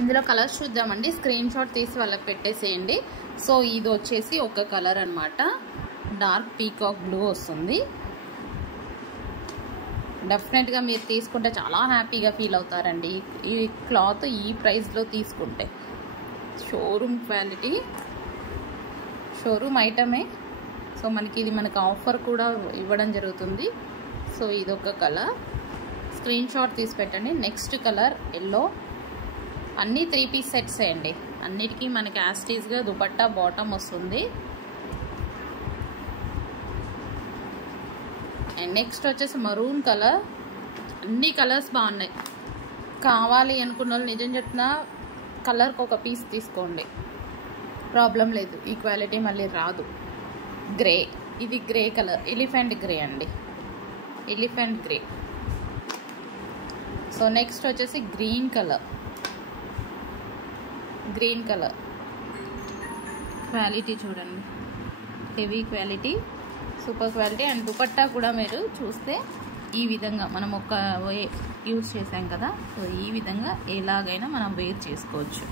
ఇందులో కలర్స్ చూద్దామండి. Screen shot తీసి వాళ్ళకి పెట్టేసేయండి. సో ఇది వచ్చేసి ఒక కలర్ అన్నమాట, డార్క్ పీకాక్ బ్లూ వస్తుంది. డెఫినెట్గా మీరు తీసుకుంటే చాలా హ్యాపీగా ఫీల్ అవుతారండి. ఈ క్లాత్ ఈ ప్రైస్లో తీసుకుంటే షోరూమ్ క్వాలిటీ, షోరూమ్ ఐటమే. సో మనకి ఆఫర్ కూడా ఇవ్వడం జరుగుతుంది. సో ఇదొక కలర్, స్క్రీన్ షాట్ తీసి పెట్టండి. Next colour yellow. అన్నీ 3 పీస్ సెట్స్ అండి. అన్నిటికీ మనకి యాస్టీస్గా దుపట్టా బాటమ్ వస్తుంది. అండ్ నెక్స్ట్ వచ్చేసి మరూన్ కలర్. అన్ని కలర్స్ బాగున్నాయి. కావాలి అనుకున్న వాళ్ళు నిజం చెప్తున్నా కలర్కి ఒక పీస్ తీసుకోండి, ప్రాబ్లం లేదు. ఈ క్వాలిటీ మళ్ళీ రాదు. గ్రే, ఇది గ్రే కలర్, ఎలిఫెంట్ గ్రే అండి, ఎలిఫెంట్ గ్రే. సో నెక్స్ట్ వచ్చేసి green colour. Green colour quality చూడండి, heavy quality, super quality. And dupatta కూడా మీరు చూస్తే ఈ విధంగా మనం ఒక యూజ్ చేసాం కదా, సో ఈ విధంగా ఎలాగైనా మనం వేర్ చేసుకోవచ్చు.